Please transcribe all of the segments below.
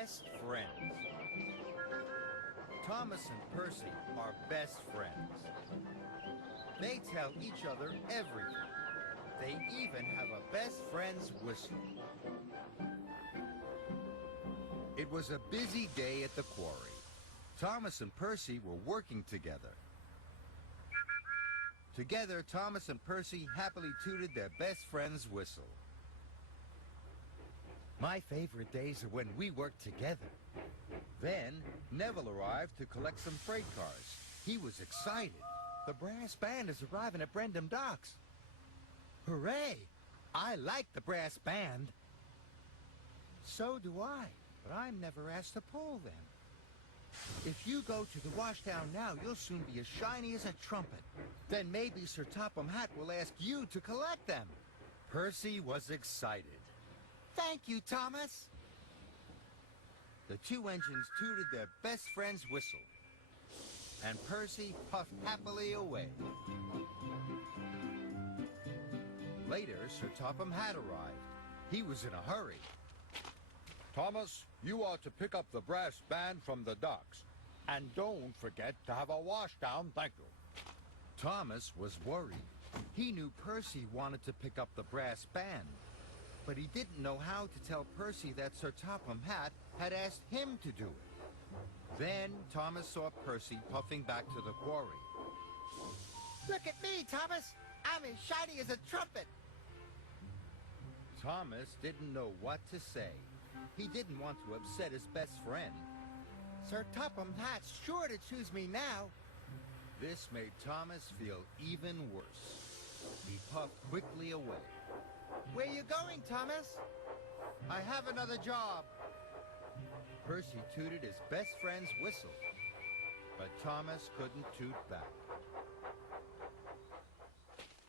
Best friends. Thomas and Percy are best friends. They tell each other everything. They even have a best friend's whistle. It was a busy day at the quarry. Thomas and Percy were working together. Together, Thomas and Percy happily tooted their best friend's whistle. My favorite days are when we work together. Then, Neville arrived to collect some freight cars. He was excited. The brass band is arriving at Brendam Docks. Hooray! I like the brass band. So do I, but I'm never asked to pull them. If you go to the washdown now, you'll soon be as shiny as a trumpet. Then maybe Sir Topham Hatt will ask you to collect them. Percy was excited. Thank you, Thomas. The two engines tooted their best friend's whistle, and Percy puffed happily away. Later, Sir Topham Hatt arrived. He was in a hurry. Thomas, you are to pick up the brass band from the docks. And don't forget to have a washdown, thank you. Thomas was worried. He knew Percy wanted to pick up the brass band, but he didn't know how to tell Percy that Sir Topham Hatt had asked him to do it. Then Thomas saw Percy puffing back to the quarry. Look at me, Thomas! I'm as shiny as a trumpet! Thomas didn't know what to say. He didn't want to upset his best friend. Sir Topham Hatt's sure to choose me now. This made Thomas feel even worse. He puffed quickly away. Where you going, Thomas? I have another job. Percy tooted his best friend's whistle, but Thomas couldn't toot back.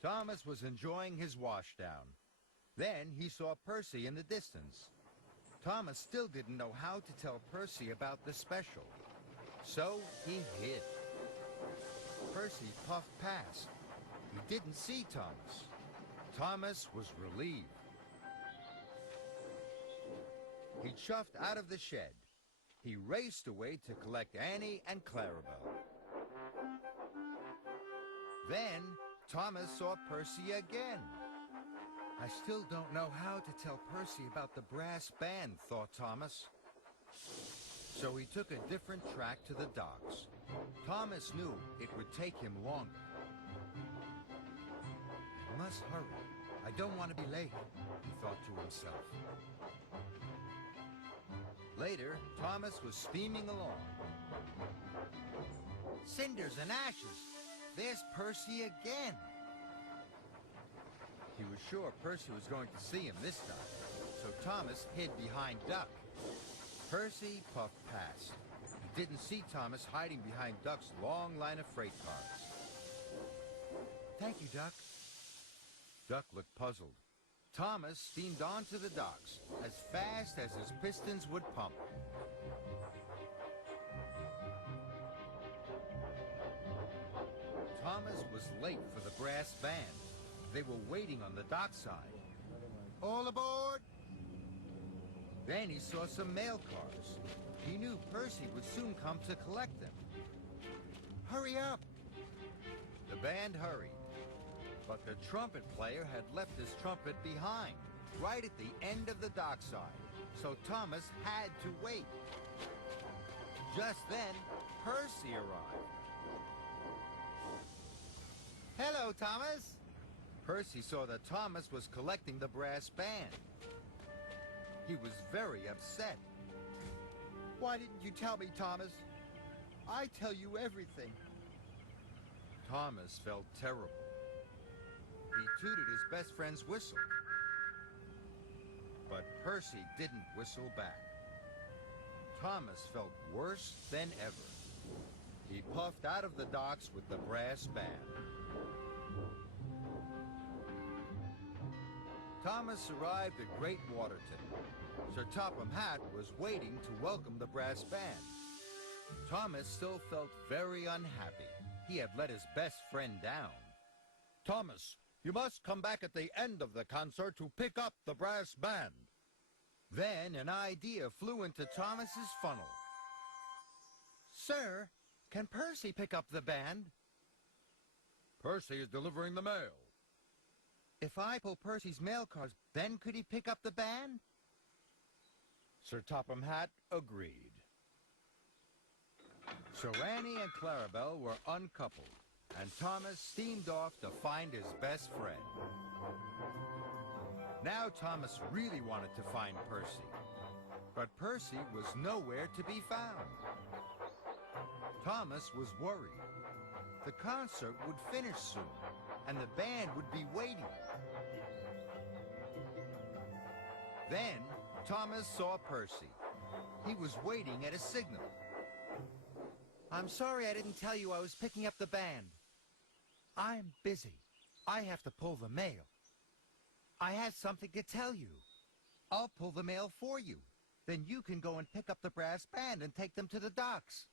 Thomas was enjoying his washdown. Then he saw Percy in the distance. Thomas still didn't know how to tell Percy about the special, so he hid. Percy puffed past. He didn't see Thomas. Thomas was relieved. He chuffed out of the shed. He raced away to collect Annie and Clarabelle. Then Thomas saw Percy again. I still don't know how to tell Percy about the brass band, thought Thomas. So he took a different track to the docks. Thomas knew it would take him longer. I must hurry. I don't want to be late, he thought to himself. Later, Thomas was steaming along. Cinders and ashes. There's Percy again. He was sure Percy was going to see him this time, so Thomas hid behind Duck. Percy puffed past. He didn't see Thomas hiding behind Duck's long line of freight cars. Thank you, Duck. Duck looked puzzled. Thomas steamed onto the docks as fast as his pistons would pump. Thomas was late for the brass band. They were waiting on the dockside. All aboard! Then he saw some mail cars. He knew Percy would soon come to collect them. Hurry up! The band hurried, but the trumpet player had left his trumpet behind, right at the end of the dockside, so Thomas had to wait. Just then, Percy arrived. Hello, Thomas. Percy saw that Thomas was collecting the brass band. He was very upset. Why didn't you tell me, Thomas? I tell you everything. Thomas felt terrible. He tooted his best friend's whistle. But Percy didn't whistle back. Thomas felt worse than ever. He puffed out of the docks with the brass band. Thomas arrived at Great Waterton. Sir Topham Hatt was waiting to welcome the brass band. Thomas still felt very unhappy. He had let his best friend down. Thomas, you must come back at the end of the concert to pick up the brass band. Then an idea flew into Thomas's funnel. Sir, can Percy pick up the band? Percy is delivering the mail. If I pull Percy's mail cars, then could he pick up the band? Sir Topham Hatt agreed. So Annie and Clarabelle were uncoupled, and Thomas steamed off to find his best friend. Now Thomas really wanted to find Percy, but Percy was nowhere to be found. Thomas was worried. The concert would finish soon, and the band would be waiting. Then Thomas saw Percy. He was waiting at a signal. I'm sorry I didn't tell you I was picking up the band. I'm busy. I have to pull the mail. I had something to tell you. I'll pull the mail for you. Then you can go and pick up the brass band and take them to the docks.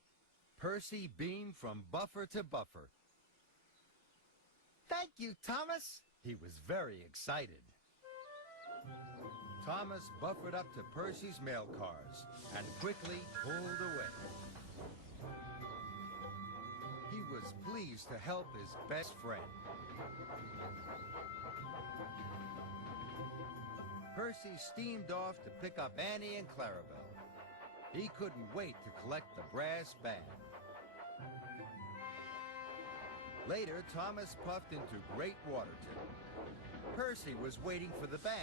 Percy beamed from buffer to buffer. Thank you, Thomas. He was very excited. Thomas buffered up to Percy's mail cars and quickly pulled away. He was pleased to help his best friend. Percy steamed off to pick up Annie and Clarabelle. He couldn't wait to collect the brass band. Later, Thomas puffed into Great Waterton. Percy was waiting for the band.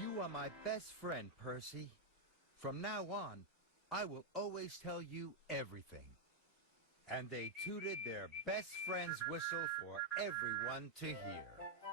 You are my best friend, Percy. From now on, I will always tell you everything. And they tooted their best friend's whistle for everyone to hear.